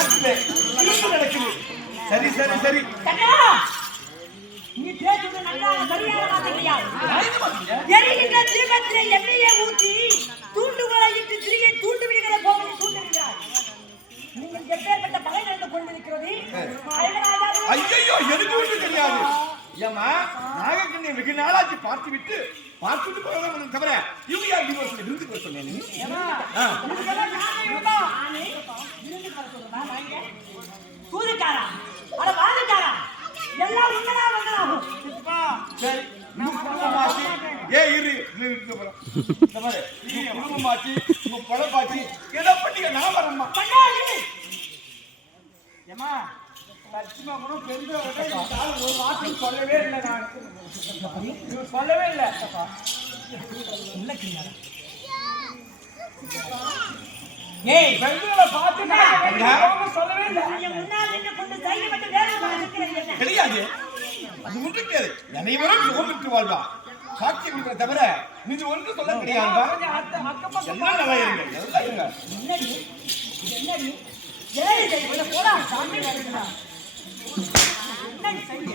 நாட்டிலே நடக்குது. சரி சரி சரி. நீ பேசுறது நல்லா சரியான வார்த்தை கிடையாது. எரிகின்ற தீபத்திலே எண்ணெயை ஊற்றி தூண்டுகோலை இட்டு திரியை தூண்டு விடுகிற போவதை தூண்டு விடுகிறார். நீங்கள் எப்பேற்பட்ட பகை நடந்து கொண்டிருக்கிறது? ஐயோ எனக்கு ஒன்றும் தெரியாது. ஏமா நாகக்கண்ணை வெகு நாளாச்சு பார்த்துட்டு போறவங்க தவிர இவங்க யார் டிவோர்ஸ்ல இருந்து சொன்னேன். சூதுக்காரா அட வாதுக்காரா எல்லாம் உங்களா வந்தலாம். சரி குடும்பமாச்சு ஏ இரு இந்த மாதிரி குடும்பமாச்சு உங்க பழப்பாச்சு எதை பண்ணீங்க நான் வரம்மா ஏமா லட்சுமா கூட பெரிய ஒரு வார்த்தை சொல்லவே இல்லை. நான் சொல்லவே இல்லை. ஏய் பெண்களை பார்த்து சொல்லவே இல்லை. முன்னால் நின்று கொண்டு தைரியப்பட்டு வேலை கிடையாது. அது ஒன்று கிடையாது. அனைவரும் சுகமிட்டு வாழ்வா. சாட்சி கொடுக்கிற தவிர நீங்க ஒன்று சொல்ல கிடையாது. எல்லாம் நல்லா இருங்க. எல்லாம் இருங்க. என்னடி என்னடி ஏய் போடா சாமி வருதுடா. என்னடி செய்ய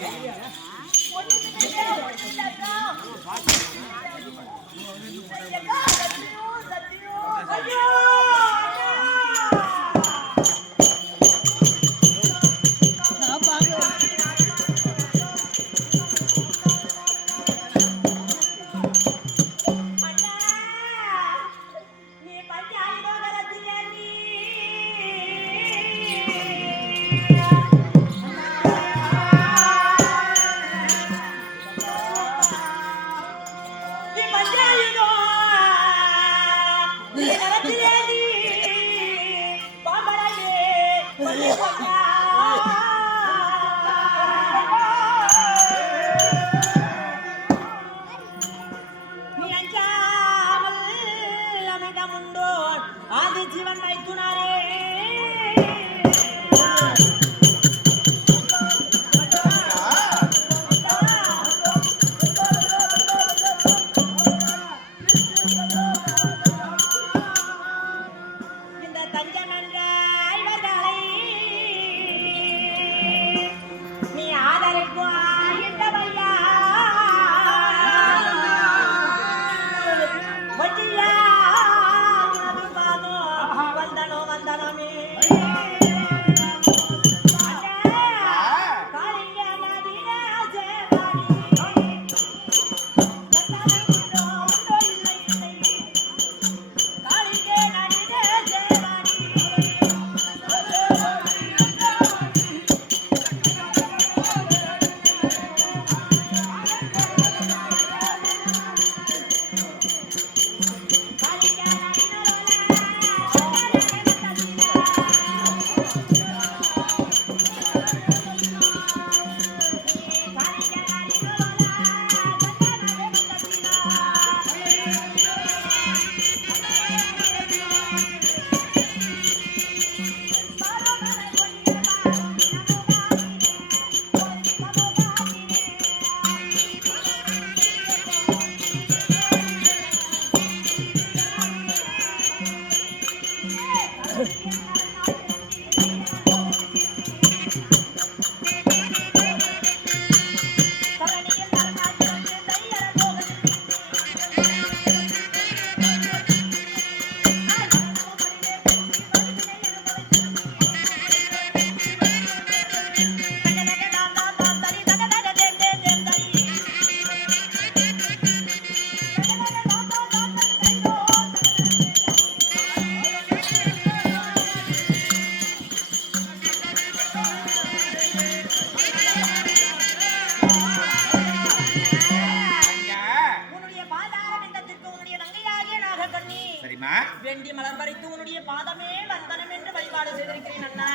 வேண்டிய மலர் பறித்து உன்னுடைய பாதமே வந்தனம் என்று வழிபாடு செய்திருக்கிறேன் அண்ணா.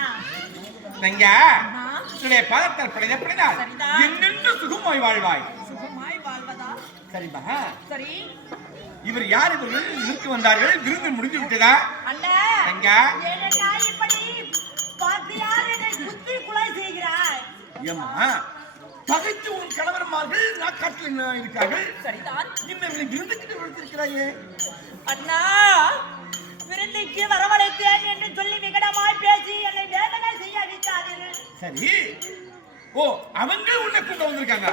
தங்கா உன்னுடைய பாதத்தால் படைத்தால் என்னென்று சுகமாய் வாழ்வாய். சுகமாய் வாழ்வதா? சரிமா. சரி. இவர் யார்? இவர்கள் இதற்கு வந்தார்கள். விருந்து முடிஞ்சு விட்டதா? அண்ணா தங்கா என்னடா இப்படி பாத்தியார் என்னை குத்தி குலை செய்கிறாய்? ஏம்மா பகைத்து உன் கணவர்மார்கள் நாக்காட்டில் இருக்கார்கள். சரிதான். இன்னும் விருந்துக்கு விழுத்திருக்கிறாயே. அண்ணா விருந்துக்கு வரவழைத்தேன் என்று சொல்லி விகடமாய் பேசி என்னை வேதனை சரி. ஓ, அவங்க உன்னை கூட்ட வந்திருக்காங்க.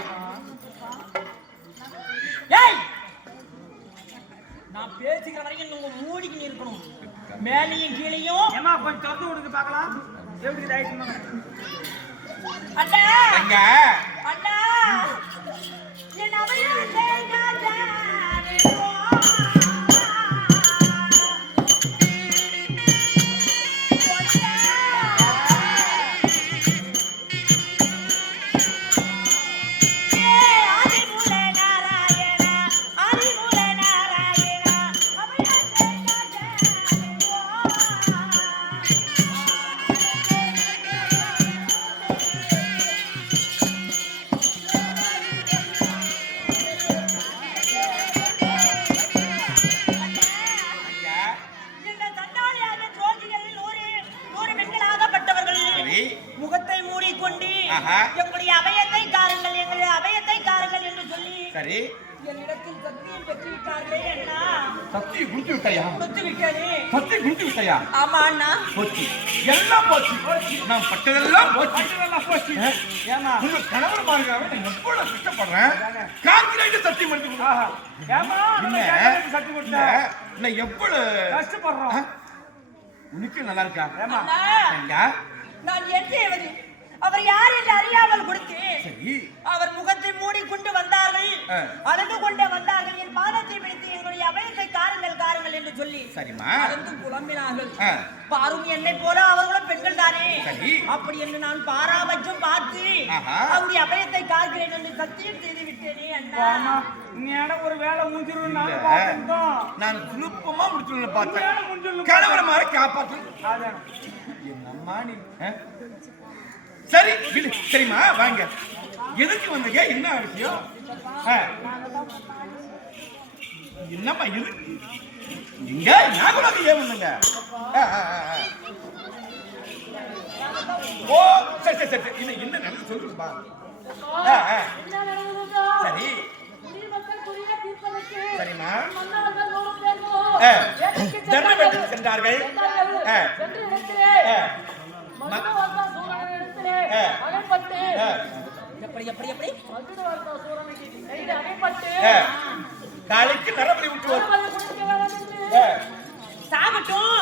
ஏய், நான் பேசிக்கிற வரைக்கும் நீங்க மூடிக்கு இருக்கணும். மேலையும் கீழையும் ஏமா கொஞ்சம் திறந்து விடுங்க பார்க்கலாம். எப்படி ஆயிடுச்சுமா? அண்ணா எங்க அண்ணா என் அவையா முகத்தை மூடிக்கொண்டு எங்களுடைய அபயத்தை காருங்கள், எங்களுடைய அபயத்தை காருங்கள் என்று சொல்லி சரி என்னிடத்தில் சத்தியம் பெற்று விட்டார்களே அண்ணா. சத்தியம் குடுத்து விட்டாயா? கொடுத்து விட்டேனே. சத்தியம் குடுத்து விட்டாயா? ஆமா அண்ணா. போச்சு, எல்லாம் போச்சு. நான் பட்டதெல்லாம் போச்சு. போச்சு. ஏமா உங்க கணவர் மாறுகாவே நான் எவ்வளவு கஷ்டப்படுறேன். காங்கிரீட் சத்தியம் பண்ணி கொடுங்க. ஏமா சத்தி கொடுத்தா நான் எவ்வளவு கஷ்டப்படுறோம். உனக்கு நல்லா இருக்கா? ஏமா அண்ணா, நான் என்ன செய்வது? அவர் யார் என்று அறியாமல் கொடுத்தேன். சரி, அவர் முகத்தை மூடிக்கொண்டு வந்தார்கள், அழுது கொண்டே வந்தார்கள். என் பாதத்தை பிடித்து எங்களுடைய அபயத்தை காருங்கள் காருங்கள் என்று சொல்லி சரிம்மா அழுந்து புலம்பினார்கள். ஆ. பாரும் என்னை போல அவர்களும் பெண்கள் தானே. சரி. அப்படி என்று நான் பாராபட்சம் பார்த்து ஆஹா. அவருடைய அபயத்தை காக்கிறேன் என்று சத்தியம் செய்து விட்டேனே அண்ணா. ஆமா நீ ஒரு வேலை முடிஞ்சிரும் நான் பார்த்தோம். நான் சுலபமா முடிச்சுன்னு வேலை பார்த்தேன். முடிஞ்சிரும். கணவரை மாற காப்பாற்று. அதான் என்னம்மா நீ? சரி விடு. சரிம்மா வாங்க. எதுக்கு வந்தீங்க? என்ன விஷயம்? என்னம்மா இது? இங்க ஞாபகம் ஏன் வந்தீங்க? ஓ சரி சரி சரி. இது என்ன நடந்து சொல்லுப்பா. சரி சரிம்மா. தர்மபுரத்துக்கு சென்றார்கள். எப்படி எப்படி எப்படி நாளைக்கு நரபலி விட்டுவோம். சாகட்டும்,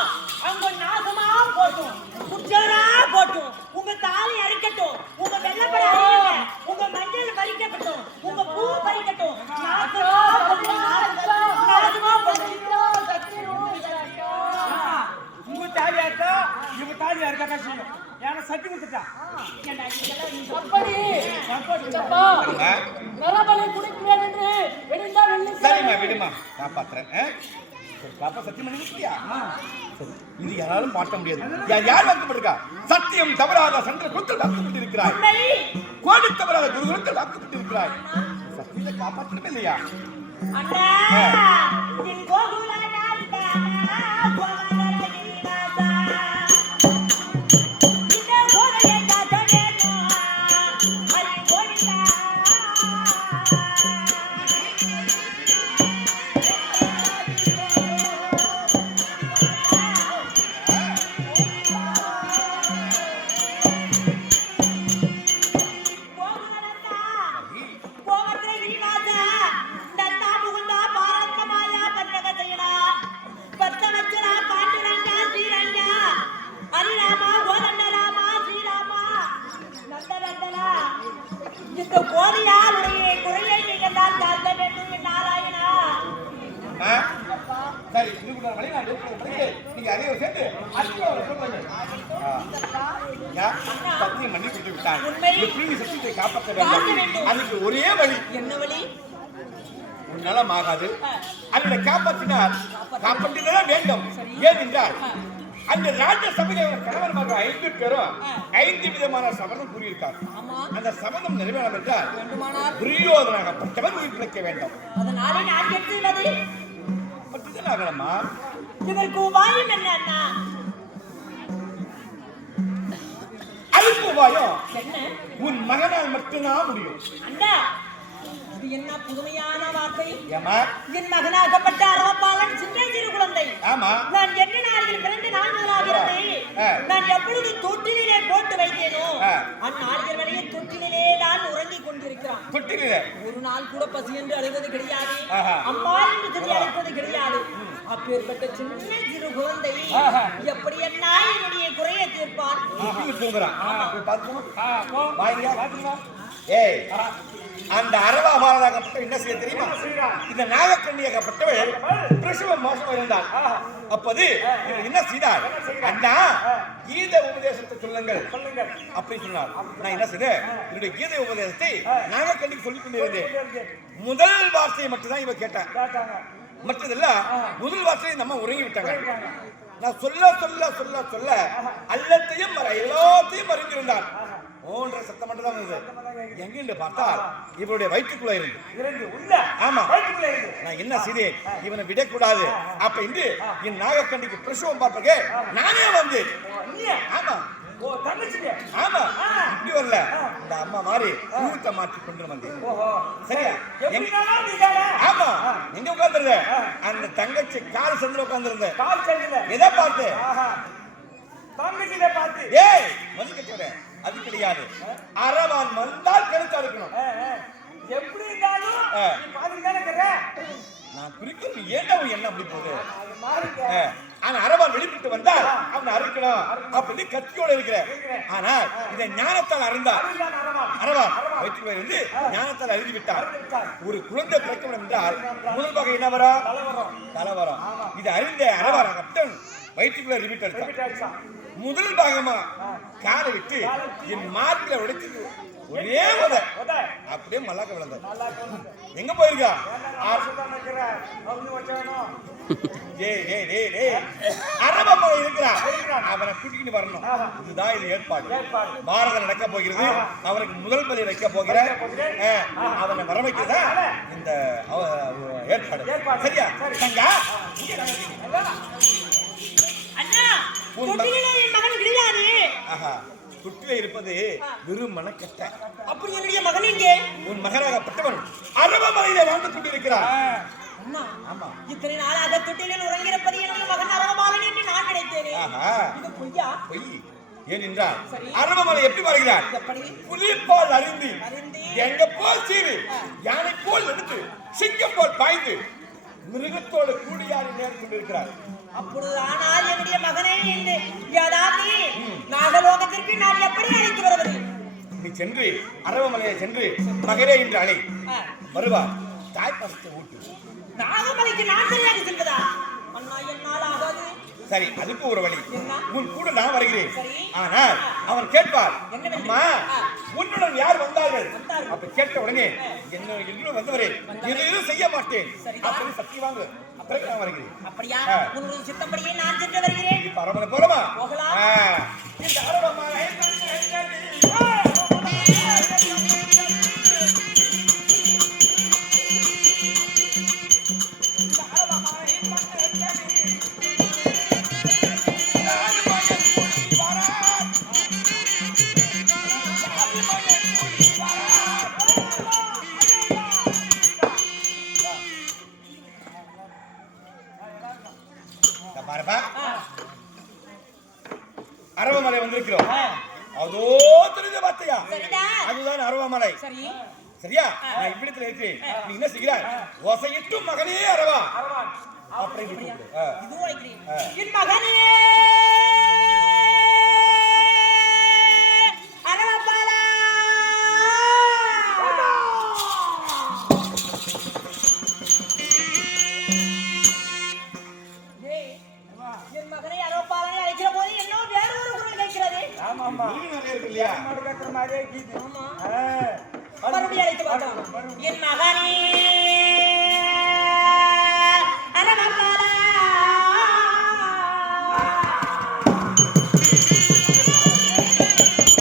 அவங்க நாசமா போட்டும், குற்றரா போட்டும், உங்க தாலி அறுக்கட்டும், உங்க வெள்ளப்பட அறுக்கங்க, உங்க மஞ்சள் பறிக்கப்பட்டும், உங்க பூ பறிக்கட்டும், நாசமா போட்டும், நாசமா போட்டும். உங்க தாலி ஆட்டா இவ தாலி அறுக்க கஷ்டம். ஏன்னா சட்டி கொடுத்துட்டா. சரிம்மா விடுமா, காப்பாத்துறேன். பாப்பா சத்தியம் பண்ணி கொடுத்தியா? இது யாராலும் மாற்ற முடியாது. யார் வாக்கப்பட்டிருக்கா? சத்தியம் தவறாத சன்ற குருக்கள் வாக்கப்பட்டிருக்கிறாய். கோடி தவறாத குருகுலத்தில் வாக்கப்பட்டிருக்கிறாய். சத்தியத்தை காப்பாற்றணுமே இல்லையா? அண்ணா என் கோகுலநாதனா கோவலரகிரிநாதா இந்த கோதையை காத்தவேனோ ஹரி கோவிந்தா. இந்த கோதையாளுடைய குறையை நீங்கள் தான் தாழ்த்த வேண்டும் என் நாராயணா. சரி, இதுக்கு வழிநாடு நீங்க அதே சேர்த்து சத்தியம் பண்ணி கொடுத்து விட்டாங்க. எப்படி சத்தியத்தை காப்பாற்ற வேண்டும்? அதுக்கு ஒரே வழி. என்ன வழி? உன்னாலும் ஆகாது. அதனை காப்பாற்றினால் காப்பாற்றினால் வேண்டும். ஏனென்றால் அந்த ராஜ்யசபையில் கணவன்மார்கள் 5 பேரும் 5 விதமான சபதம் கூறியிருக்கார். அந்த சபதம் நிறைவேறும் என்றால் துரியோதனாகப்பட்டவர் உயிர் பிழைக்க வேண்டும். அதனாலே நான் கேட்கிறது அப்படிதான் ஆகலாமா? இதற்கு உபாயம் என்ன அண்ணா? அதுக்கு உபாயம் என்ன? உன் மகனால் மட்டும்தான் முடியும். அண்ணா இது என்ன புதுமையான வார்த்தை? ஏமா என் மகனாகப்பட்ட அரவப்பாலன் சின்ன சிறு குழந்தை. ஆமா நான் 8 நாளில் பிறந்து 4 நாளாகிறது. நான் எப்பொழுது தொட்டிலே போட்டு வைத்தேனோ அந்நாளில் வரையே தொட்டிலே தான் உறங்கிக் கொண்டிருக்கிறான். தொட்டிலே ஒரு நாள் கூட பசி என்று அழுவது கிடையாது, அம்மா என்று சொல்லி அழைப்பது கிடையாது. அப்பேற்பட்ட சின்ன சிறு குழந்தை எப்படி என்ன என்னுடைய குறையை தீர்ப்பான்? ஏய், அந்த அரவா மாலாகப்பட்ட என்ன செய்ய தெரியுமா? இந்த நாகக்கண்ணியாகப்பட்டவள் பிரசவ மோசம் இருந்தாள். அப்போது என்ன செய்தாள்? அண்ணா கீத உபதேசத்தை சொல்லுங்கள் அப்படி சொன்னார். நான் என்ன செய்தேன்? என்னுடைய கீத உபதேசத்தை நாகக்கண்ணிக்கு சொல்லிக் கொண்டிருந்தேன். முதல் வார்த்தையை மட்டும்தான் இவ கேட்டான். மற்றதெல்லாம் முதல் வார்த்தையை நம்ம உறங்கி விட்டாங்க. நான் சொல்ல சொல்ல சொல்ல சொல்ல எல்லாத்தையும் அறிந்திருந்தான். ஓன்ற சத்தம் மட்டும் தான் இருந்தது. எங்கிருந்து பார்த்தால் இவருடைய வயிற்றுக்குள்ள இருந்து. ஆமா, நான் என்ன செய்தேன்? இவனை விடக்கூடாது அப்ப இன்று என் நாகக்கண்டிக்கு பிரசவம் பார்ப்பதே நானே வந்தேன். ஆமா ஆமா, இப்படி வரல, இந்த அம்மா மாதிரி ஊட்ட மாற்றி கொண்டு வந்தேன். சரியா? ஆமா, எங்க உட்கார்ந்துருந்த? அந்த தங்கச்சி கால் சந்திர உட்கார்ந்துருந்த. எதை பார்த்து? ஏய், மதிக்க அது கிடையாது. அரவான் வந்தால் கருத்தா இருக்கணும். எப்படி இருந்தாலும் நான் குறிக்க ஏண்டா என்ன அப்படி போகுது? ஆனா அரவான் வெளிப்பட்டு வந்தால் அவன் அறுக்கணும் அப்படி கத்தியோட இருக்கிற. ஆனால் இதை ஞானத்தால் அறிந்தார். அரவான் வயிற்றுக்குள்ள இருந்து ஞானத்தால் அறிந்து விட்டார். ஒரு குழந்தை பிறக்க வேண்டும் என்றால் முதல் வகை என்ன வரும்? கலவரம். இது அறிந்த அரவான் கப்டன் வயிற்றுக்குள்ள ரிமிட் எடுத்தார். முதல் பாகமா காலை விட்டு என் மார்பில உடைச்சு ஒரே உதை அப்படியே மல்லாக்க விழுந்த. எங்க போயிருக்கா? அரபமா இருக்கிறா, அவனை கூட்டிக்கிட்டு வரணும். இதுதான் இது ஏற்பாடு. பாரதம் நடக்க போகிறது. அவனுக்கு முதல் பலி வைக்க போகிற அவனை வர வைக்கிறதா இந்த ஏற்பாடு. சரியா? தொட்டில இருப்பது வெறும் மனக்கட்ட. அப்படி என்னுடைய மகன் இங்கே? உன் மகனாகப்பட்டவன் அரவமலையிலே வாழ்ந்து கொண்டிருக்கிறார். அம்மா, ஆமா, இத்தனை நாளாக தொட்டிலில் உறங்கியிருப்பது என்னுடைய மகன் அரவமாலன் என்று நான் நினைத்தேனே. இது பொய்யா? பொய். ஏனென்றால் அரவமலை எப்படி வருகிறார்? புலிப்பால் அருந்தி எங்க போல் சீரு, யானை போல் எடுத்து சிங்கம் போல் பாய்ந்து மிருகத்தோடு கூடியாடி நேர்ந்து கொண்டிருக்கிறார். அப்பொழுது ஆனால் என்னுடைய மகனை ஏதாவது நாகலோகத்திற்கு நான் எப்படி அழைத்து வருவது? நீ சென்று அரவமலையை சென்று மகரே என்று அழை. வருவார். தாய்ப்பாசத்தை ஊட்டு. நாகமலைக்கு நான் சரியாக செல்வதா? அண்ணா, என்னால் ஆகாது. சரி, அதுக்கு ஒரு வழி. உன் கூட நான் வருகிறேன். ஆனால் அவன் கேட்பார், அம்மா உன்னுடன் யார் வந்தார்கள்? அப்ப கேட்ட உடனே என்ன என்று வந்தவரே எதுவும் செய்ய மாட்டேன் அப்படின்னு சக்தி வாங்க. அப்புறம் நான் வருகிறேன். அப்படியா? உன்னுடைய சித்தப்படியே நான் சென்று வருகிறேன். இப்ப அரவமலை போலாமா? போகலாம். இந்த அரவமலை அரவமலை வந்திருக்கிறோம். அதோ தெரிஞ்ச வார்த்தையா? அதுதான் அரவமலை. சரியா? நான் இவ்விடத்தில் இருக்கிறேன். நீ என்ன செய்கிறாய்? ஓசையிட்டும் மகனே அரவா அப்படின்னு என் மகனே அரவபாலா. என் மகனை அரவபாலனை அழைக்கிற போது என்ன வேற ஒரு குரல் கேட்கிறது. மறுபடியும் அழைத்து பார்த்தோம். என் மகனே